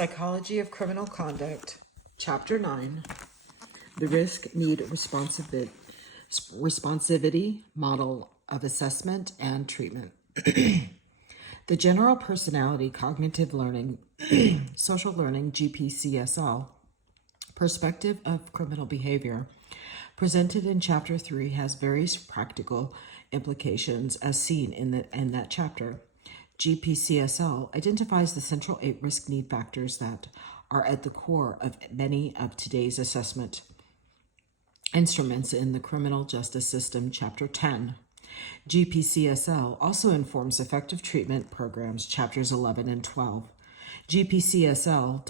Psychology of Criminal Conduct, Chapter 9, the Risk-Need-Responsivity Model of Assessment and Treatment. The General Personality Cognitive Learning, Social Learning, GPCSL, Perspective of Criminal Behavior, presented in Chapter 3 has various practical implications as seen in that chapter. GPCSL identifies the central 8 risk-need factors that are at the core of many of today's assessment instruments in the criminal justice system, Chapter 10. GPCSL also informs effective treatment programs, Chapters 11 and 12. GPCSL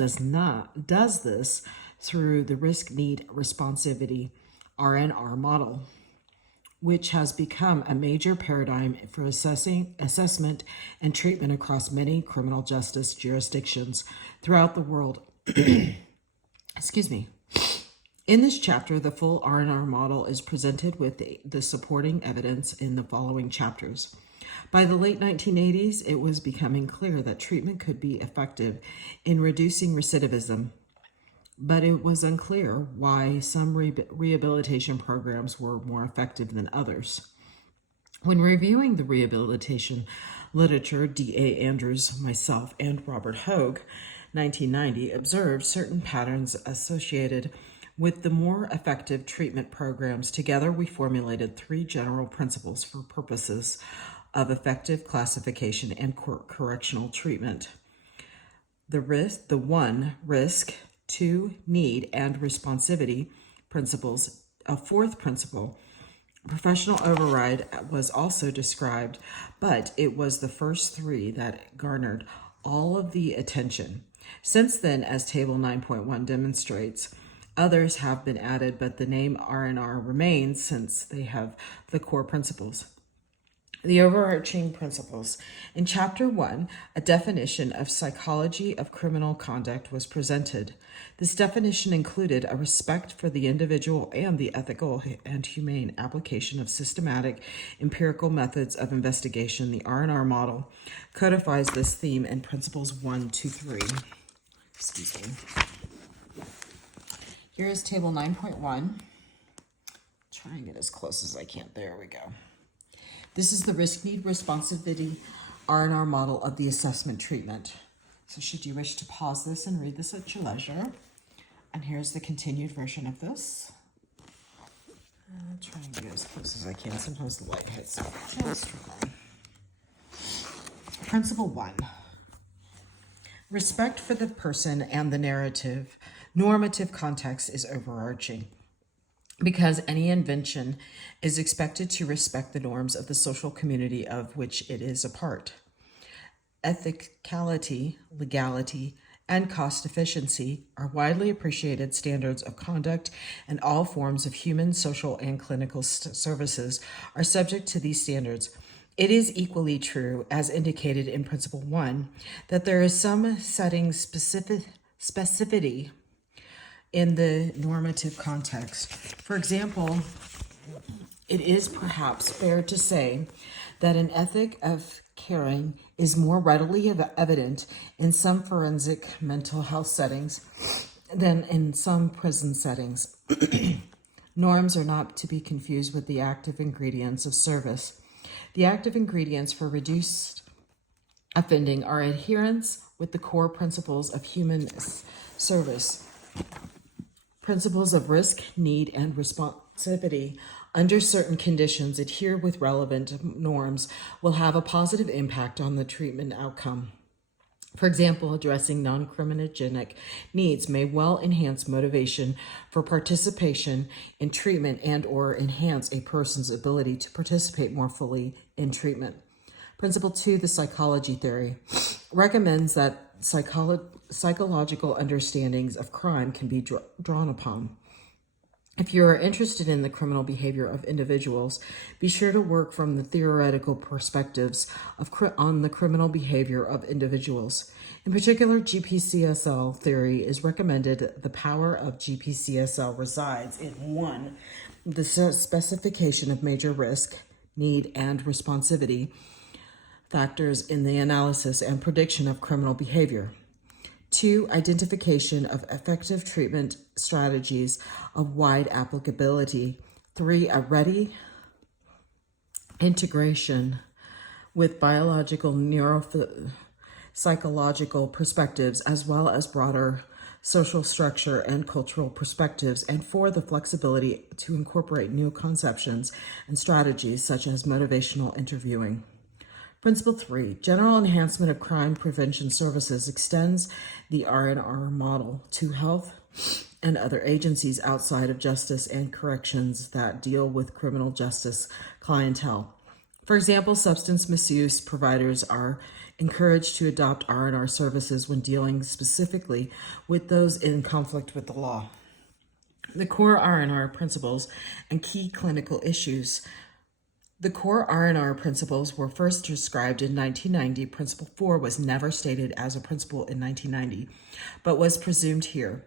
does this through the Risk-Need-Responsivity RNR model, which has become a major paradigm for assessment and treatment across many criminal justice jurisdictions throughout the world. Excuse me. In this chapter, the full RNR model is presented with the supporting evidence in the following chapters. By the late 1980s, it was becoming clear that treatment could be effective in reducing recidivism, but it was unclear why some rehabilitation programs were more effective than others. When reviewing the rehabilitation literature, D.A. Andrews, myself, and Robert Hogue, 1990, observed certain patterns associated with the more effective treatment programs. Together, we formulated 3 general principles for purposes of effective classification and correctional treatment. The risk, 2, need and responsivity principles. A 4th principle, professional override, was also described, but it was the first 3 that garnered all of the attention. Since then, as Table 9.1 demonstrates, others have been added, but the name RNR remains since they have the core principles. The overarching principles. In Chapter 1, a definition of psychology of criminal conduct was presented. This definition included a respect for the individual and the ethical and humane application of systematic empirical methods of investigation. The RNR model codifies this theme in Principles 1 to 3. Excuse me. Here is Table 9.1. Try and get as close as I can. There we go. This is the Risk-Need-Responsivity RNR model of the assessment treatment. So should you wish to pause this and read this at your leisure. And here's the continued version of this. I'll try and get as close as I can. Sometimes the light hits just wrong. Principle 1. Respect for the person and the narrative. Normative context is overarching, because any invention is expected to respect the norms of the social community of which it is a part. Ethicality, legality, and cost efficiency are widely appreciated standards of conduct, and all forms of human, social, and clinical services are subject to these standards. It is equally true, as indicated in Principle 1, that there is some setting specificity in the normative context. For example, it is perhaps fair to say that an ethic of caring is more readily evident in some forensic mental health settings than in some prison settings. Norms are not to be confused with the active ingredients of service. The active ingredients for reduced offending are adherence with the core principles of human service. Principles of risk, need, and responsivity under certain conditions adhere with relevant norms will have a positive impact on the treatment outcome. For example, addressing non-criminogenic needs may well enhance motivation for participation in treatment and or enhance a person's ability to participate more fully in treatment. Principle 2, the psychology theory, recommends that psychological understandings of crime can be drawn upon. If you are interested in the criminal behavior of individuals, be sure to work from the theoretical perspectives on the criminal behavior of individuals. In particular, GPCSL theory is recommended. The power of GPCSL resides in 1, the specification of major risk, need, and responsivity factors in the analysis and prediction of criminal behavior. 2, identification of effective treatment strategies of wide applicability. 3, a ready integration with biological, neuropsychological perspectives, as well as broader social structure and cultural perspectives. And 4, the flexibility to incorporate new conceptions and strategies such as motivational interviewing. Principle 3, general enhancement of crime prevention services extends the R&R model to health and other agencies outside of justice and corrections that deal with criminal justice clientele. For example, substance misuse providers are encouraged to adopt R&R services when dealing specifically with those in conflict with the law. The core R&R principles and key clinical issues. The core R&R principles were first described in 1990. Principle 4 was never stated as a principle in 1990, but was presumed here.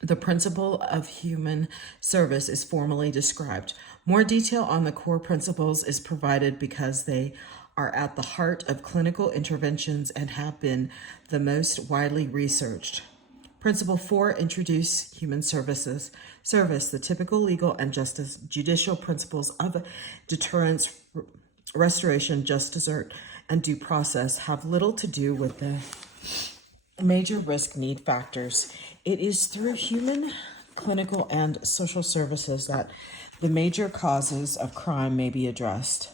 The principle of human service is formally described. More detail on the core principles is provided because they are at the heart of clinical interventions and have been the most widely researched. Principle 4, introduce human service, the typical legal and judicial principles of deterrence, restoration, just desert, and due process have little to do with the major risk-need factors. It is through human, clinical, and social services that the major causes of crime may be addressed.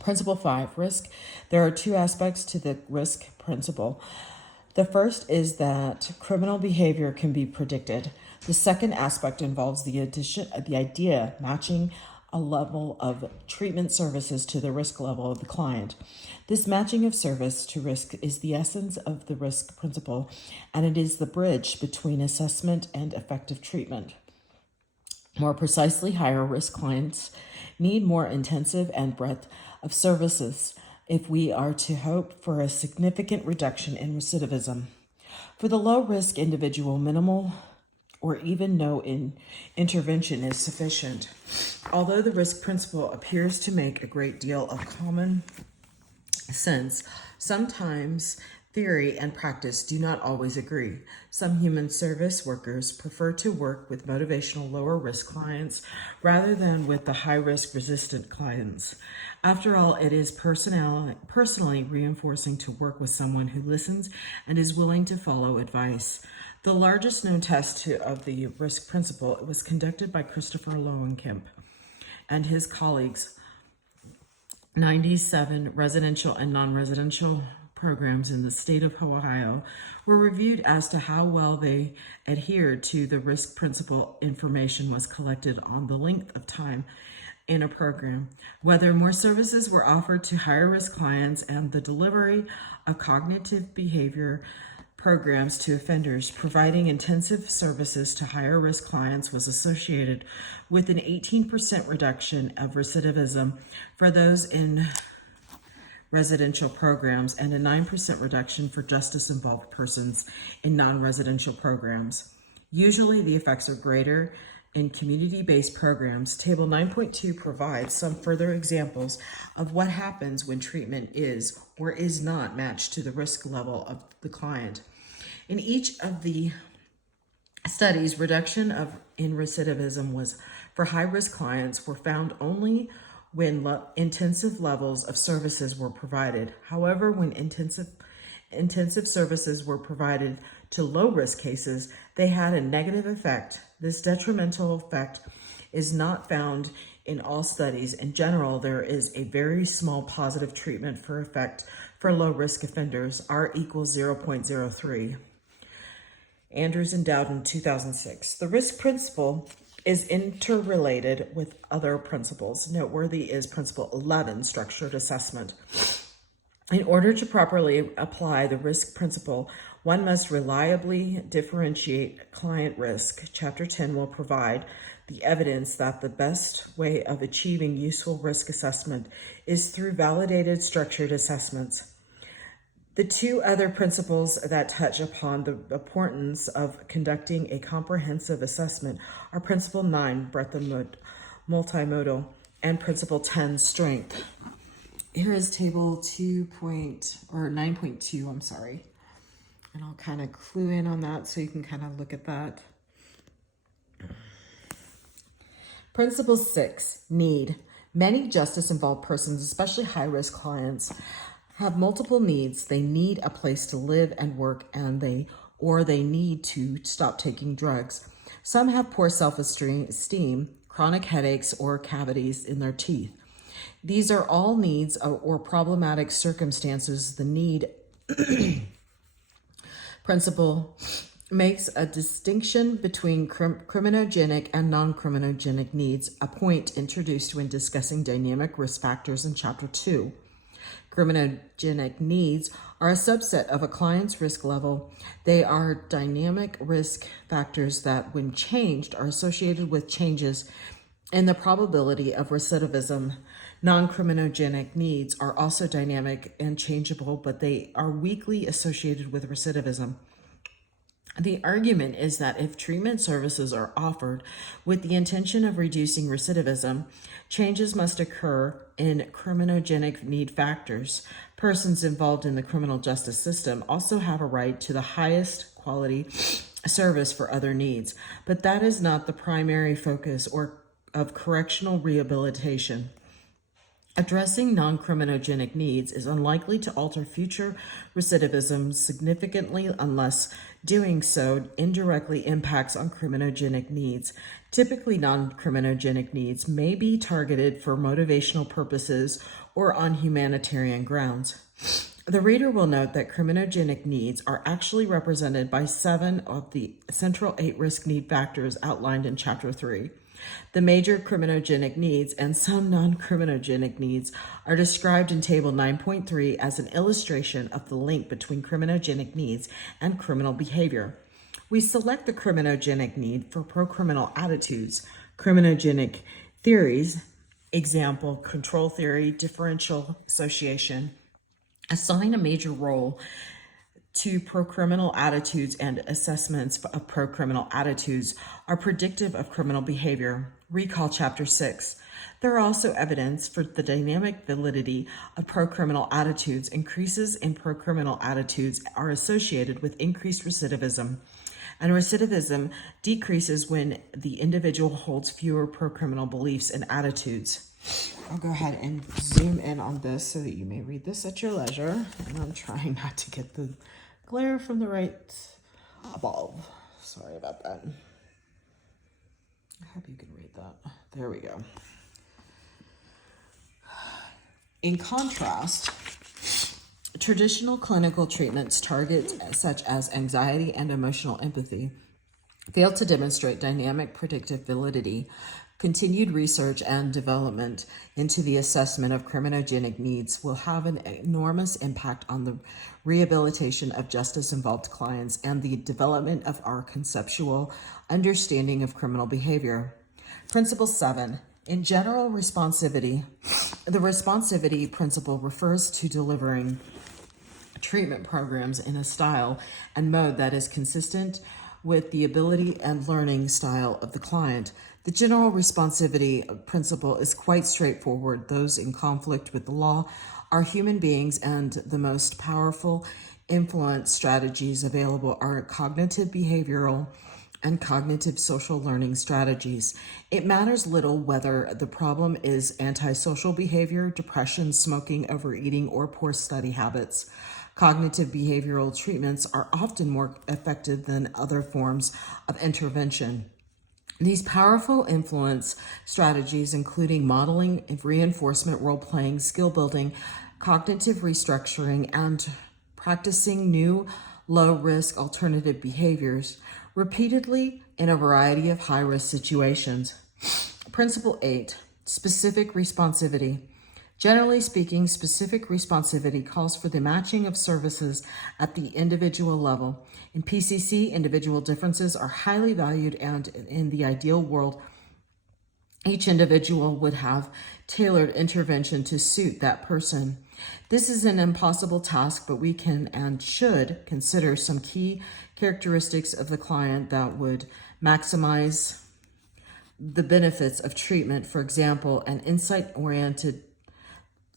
Principle 5, risk. There are 2 aspects to the risk principle. The first is that criminal behavior can be predicted. The second aspect involves the idea matching a level of treatment services to the risk level of the client. This matching of service to risk is the essence of the risk principle, and it is the bridge between assessment and effective treatment. More precisely, higher risk clients need more intensive and breadth of services if we are to hope for a significant reduction in recidivism. For the low-risk individual, minimal or even no intervention is sufficient. Although the risk principle appears to make a great deal of common sense, sometimes theory and practice do not always agree. Some human service workers prefer to work with motivational lower-risk clients rather than with the high-risk resistant clients. After all, it is personally reinforcing to work with someone who listens and is willing to follow advice. The largest known test of the risk principle was conducted by Christopher Lowenkemp and his colleagues. 97 residential and non-residential programs in the state of Ohio were reviewed as to how well they adhered to the risk principle. Information was collected on the length of time in a program, whether more services were offered to higher risk clients, and the delivery of cognitive behavior programs to offenders. Providing intensive services to higher risk clients was associated with an 18% reduction of recidivism for those in residential programs and a 9% reduction for justice-involved persons in non-residential programs. Usually the effects are greater in community-based programs. Table 9.2 provides some further examples of what happens when treatment is or is not matched to the risk level of the client. In each of the studies, reduction in recidivism was for high-risk clients were found only when intensive levels of services were provided. However, when intensive services were provided to low-risk cases, they had a negative effect. This detrimental effect is not found in all studies. In general, there is a very small positive treatment for effect for low-risk offenders, R equals 0.03. Andrews and Dowden, 2006. The risk principle is interrelated with other principles. Noteworthy is Principle 11, structured assessment. In order to properly apply the risk principle, one must reliably differentiate client risk. Chapter 10 will provide the evidence that the best way of achieving useful risk assessment is through validated structured assessments. The 2 other principles that touch upon the importance of conducting a comprehensive assessment are Principle 9, breadth and multimodal, and Principle 10, strength. Here is Table 9.2, And I'll kind of clue in on that so you can kind of look at that. Principle 6, need. Many justice-involved persons, especially high-risk clients, have multiple needs. They need a place to live and work, or they need to stop taking drugs. Some have poor self-esteem, chronic headaches, or cavities in their teeth. These are all needs or problematic circumstances. The need principle makes a distinction between criminogenic and non-criminogenic needs, a point introduced when discussing dynamic risk factors in Chapter 2. Criminogenic needs are a subset of a client's risk level. They are dynamic risk factors that, when changed, are associated with changes in the probability of recidivism. Non-criminogenic needs are also dynamic and changeable, but they are weakly associated with recidivism. The argument is that if treatment services are offered with the intention of reducing recidivism, changes must occur in criminogenic need factors. Persons involved in the criminal justice system also have a right to the highest quality service for other needs, but that is not the primary focus of correctional rehabilitation. Addressing non-criminogenic needs is unlikely to alter future recidivism significantly unless doing so indirectly impacts on criminogenic needs. Typically, non-criminogenic needs may be targeted for motivational purposes or on humanitarian grounds. The reader will note that criminogenic needs are actually represented by 7 of the central 8 risk need factors outlined in Chapter 3. The major criminogenic needs and some non-criminogenic needs are described in Table 9.3 as an illustration of the link between criminogenic needs and criminal behavior. We select the criminogenic need for pro-criminal attitudes, criminogenic theories, example, control theory, differential association, assign a major role to pro-criminal attitudes, and assessments of pro-criminal attitudes are predictive of criminal behavior. Recall Chapter 6. There are also evidence for the dynamic validity of pro-criminal attitudes. Increases in pro-criminal attitudes are associated with increased recidivism, and recidivism decreases when the individual holds fewer pro-criminal beliefs and attitudes. I'll go ahead and zoom in on this so that you may read this at your leisure. And I'm trying not to get the glare from the right above. Sorry about that. I hope you can read that. There we go. In contrast, traditional clinical treatments targets such as anxiety and emotional empathy fail to demonstrate dynamic predictive validity. Continued research and development into the assessment of criminogenic needs will have an enormous impact on the rehabilitation of justice-involved clients and the development of our conceptual understanding of criminal behavior. Principle 7. In general responsivity, the responsivity principle refers to delivering treatment programs in a style and mode that is consistent with the ability and learning style of the client. The general responsivity principle is quite straightforward. Those in conflict with the law are human beings, and the most powerful influence strategies available are cognitive behavioral and cognitive social learning strategies. It matters little whether the problem is antisocial behavior, depression, smoking, overeating, or poor study habits. Cognitive behavioral treatments are often more effective than other forms of intervention. These powerful influence strategies, including modeling, reinforcement, role-playing, skill building, cognitive restructuring, and practicing new low-risk alternative behaviors repeatedly in a variety of high-risk situations. Principle 8, specific responsivity. Generally speaking, specific responsivity calls for the matching of services at the individual level. In PCC, individual differences are highly valued, and in the ideal world, each individual would have tailored intervention to suit that person. This is an impossible task, but we can and should consider some key characteristics of the client that would maximize the benefits of treatment. For example, an insight-oriented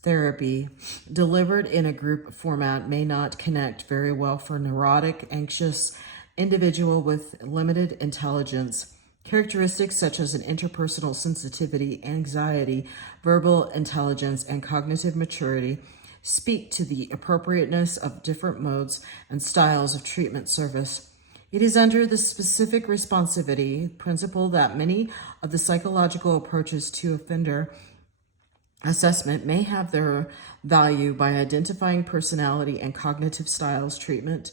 therapy delivered in a group format may not connect very well for neurotic, anxious individual with limited intelligence. Characteristics such as an interpersonal sensitivity, anxiety, verbal intelligence, and cognitive maturity speak to the appropriateness of different modes and styles of treatment service. It is under the specific responsivity principle that many of the psychological approaches to offender assessment may have their value by identifying personality and cognitive styles. Treatment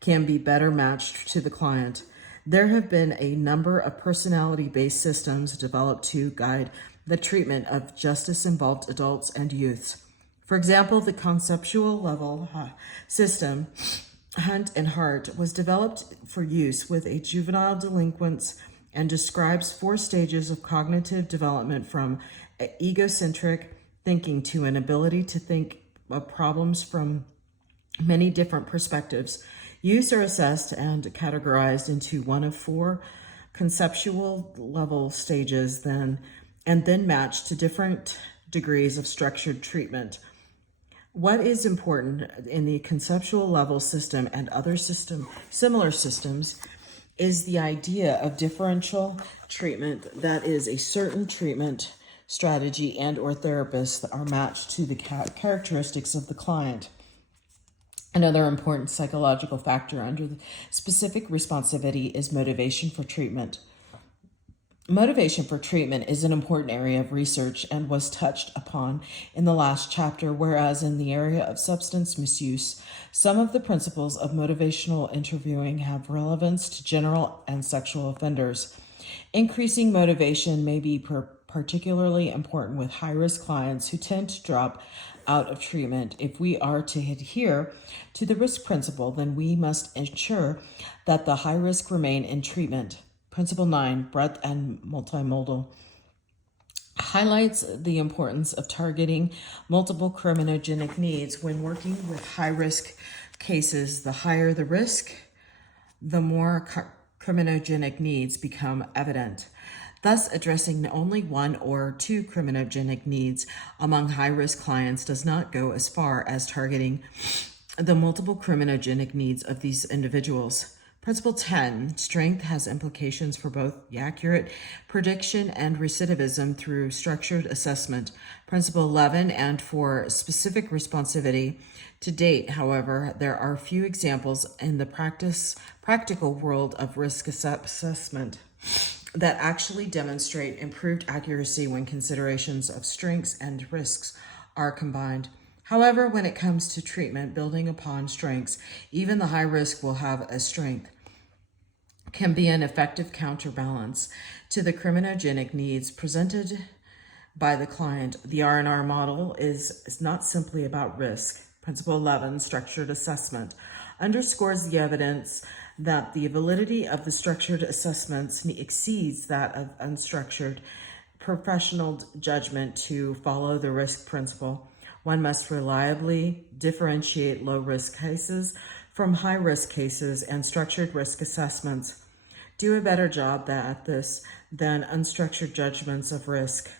can be better matched to the client. There have been a number of personality-based systems developed to guide the treatment of justice-involved adults and youths. For example, the conceptual level system, Hunt and Hart, was developed for use with a juvenile delinquents and describes 4 stages of cognitive development from egocentric thinking to an ability to think of problems from many different perspectives. Youths are assessed and categorized into one of 4 conceptual level stages, and then matched to different degrees of structured treatment. What is important in the conceptual level system and other similar systems is the idea of differential treatment, that is, a certain treatment strategy and or therapists that are matched to the characteristics of the client. Another important psychological factor under the specific responsivity is motivation for treatment. Motivation for treatment is an important area of research and was touched upon in the last chapter, whereas in the area of substance misuse, some of the principles of motivational interviewing have relevance to general and sexual offenders. Increasing motivation may be particularly important with high-risk clients who tend to drop out of treatment. If we are to adhere to the risk principle, then we must ensure that the high risk remain in treatment. Principle 9, breadth and multimodal, highlights the importance of targeting multiple criminogenic needs when working with high-risk cases. The higher the risk, the more criminogenic needs become evident. Thus, addressing only 1 or 2 criminogenic needs among high-risk clients does not go as far as targeting the multiple criminogenic needs of these individuals. Principle 10, strength has implications for both the accurate prediction and recidivism through structured assessment. Principle 11, and for specific responsivity. To date, however, there are few examples in the practical world of risk assessment that actually demonstrate improved accuracy when considerations of strengths and risks are combined. However, when it comes to treatment, building upon strengths, even the high risk will have a strength, can be an effective counterbalance to the criminogenic needs presented by the client. The R&R model is not simply about risk. Principle 11, structured assessment, underscores the evidence that the validity of the structured assessments exceeds that of unstructured professional judgment. To follow the risk principle, one must reliably differentiate low-risk cases from high-risk cases, and structured risk assessments do a better job at this than unstructured judgments of risk.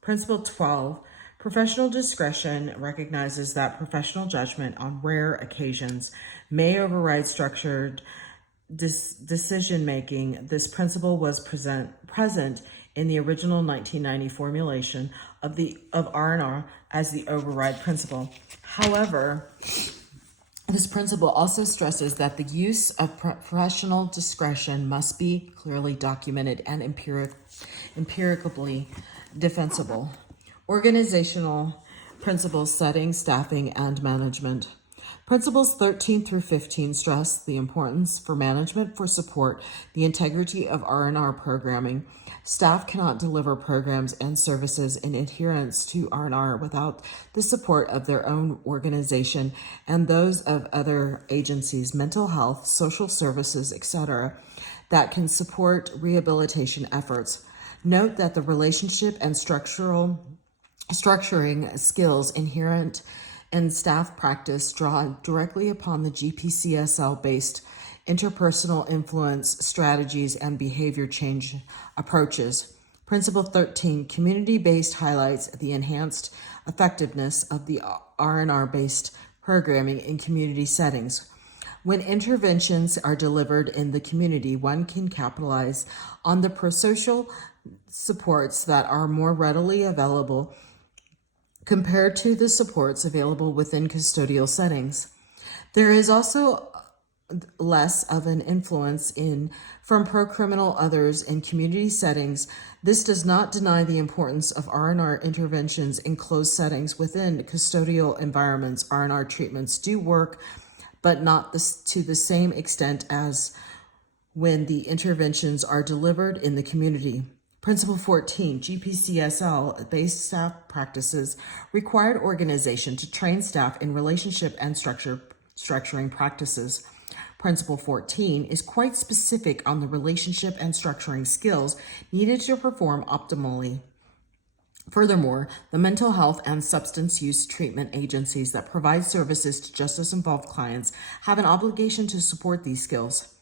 Principle 12, professional discretion, recognizes that professional judgment on rare occasions may override structured decision-making. This principle was present in the original 1990 formulation of R&R as the override principle. However, this principle also stresses that the use of professional discretion must be clearly documented and empirically defensible. Organizational principles, setting, staffing, and management. Principles 13 through 15 stress the importance for management for support the integrity of R&R programming. Staff cannot deliver programs and services in adherence to R&R without the support of their own organization and those of other agencies, mental health, social services, etc., that can support rehabilitation efforts. Note that the relationship and structuring skills inherent in staff practice draw directly upon the GPCSL-based interpersonal influence strategies and behavior change approaches. Principle 13, community-based highlights the enhanced effectiveness of the R&R-based programming in community settings. When interventions are delivered in the community, one can capitalize on the prosocial supports that are more readily available compared to the supports available within custodial settings. There is also less of an influence from pro-criminal others in community settings. This does not deny the importance of R&R interventions in closed settings. Within custodial environments, R&R treatments do work, but not to the same extent as when the interventions are delivered in the community. Principle 14, GPCSL-based staff practices required organization to train staff in relationship and structuring practices. Principle 14 is quite specific on the relationship and structuring skills needed to perform optimally. Furthermore, the mental health and substance use treatment agencies that provide services to justice-involved clients have an obligation to support these skills.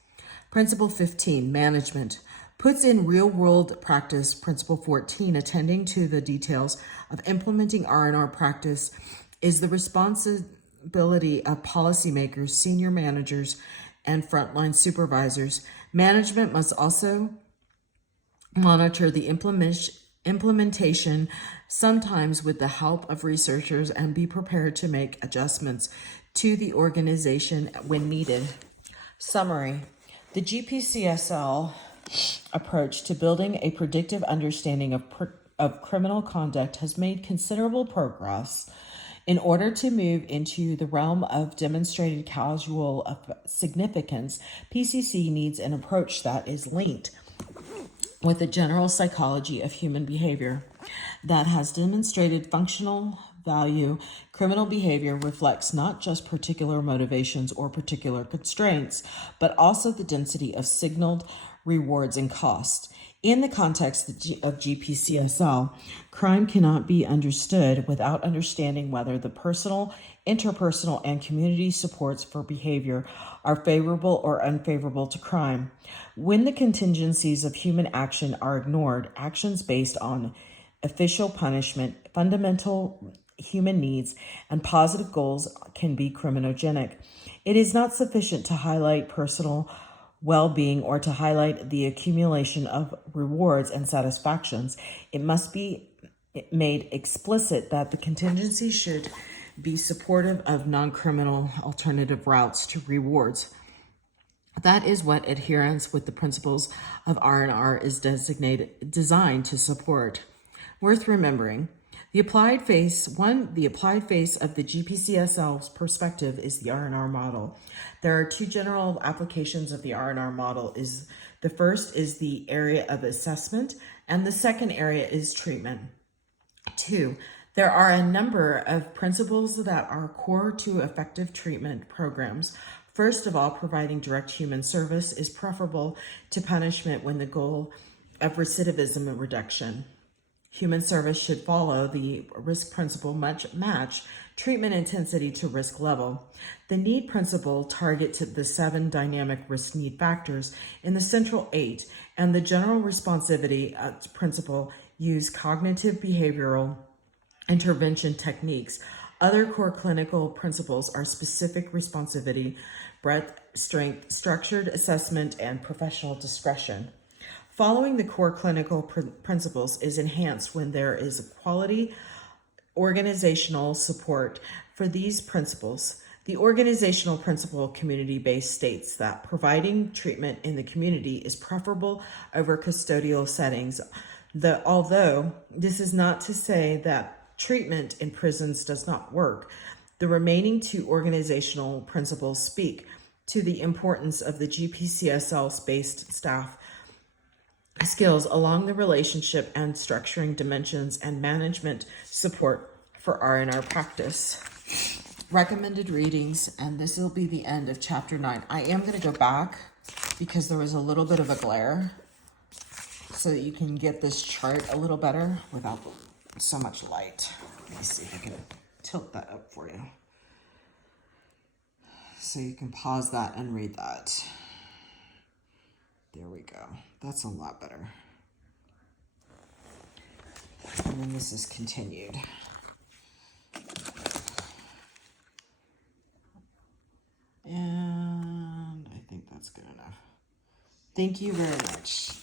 Principle 15, management, puts in real-world practice. Principle 14, attending to the details of implementing R&R practice is the responsibility of policymakers, senior managers, and frontline supervisors. Management must also monitor the implementation, sometimes with the help of researchers, and be prepared to make adjustments to the organization when needed. Summary. The GPCSL approach to building a predictive understanding of criminal conduct has made considerable progress. In order to move into the realm of demonstrated causal significance, PCC needs an approach that is linked with the general psychology of human behavior that has demonstrated functional value. Criminal behavior reflects not just particular motivations or particular constraints, but also the density of signaled rewards and costs. In the context of GPCSL, crime cannot be understood without understanding whether the personal, interpersonal, and community supports for behavior are favorable or unfavorable to crime. When the contingencies of human action are ignored, actions based on official punishment, fundamental human needs, and positive goals can be criminogenic. It is not sufficient to highlight personal well-being or to highlight the accumulation of rewards and satisfactions. It must be made explicit that the contingency should be supportive of non-criminal alternative routes to rewards. That is what adherence with the principles of R&R is designed to support. Worth remembering, the applied face of the GPCSL's perspective is the R&R model. There are two general applications of the R&R model. The first is the area of assessment, and the second area is treatment. 2, there are a number of principles that are core to effective treatment programs. First of all, providing direct human service is preferable to punishment when the goal of recidivism and reduction. Human service should follow the risk principle, match treatment intensity to risk level. The need principle targets the 7 dynamic risk-need factors in the central 8, and the general responsivity principle use cognitive behavioral intervention techniques. Other core clinical principles are specific responsivity, breadth, strength, structured assessment, and professional discretion. Following the core clinical principles is enhanced when there is quality organizational support for these principles. The organizational principle community-based states that providing treatment in the community is preferable over custodial settings. Although this is not to say that treatment in prisons does not work, the remaining 2 organizational principles speak to the importance of the GPCSL-based staff skills along the relationship and structuring dimensions and management support for R&R practice. Recommended readings, and this will be the end of chapter 9. I am going to go back because there was a little bit of a glare so that you can get this chart a little better without so much light. Let me see if I can tilt that up for you so you can pause that and read that. There we go. That's a lot better. And then this is continued. And I think that's good enough. Thank you very much.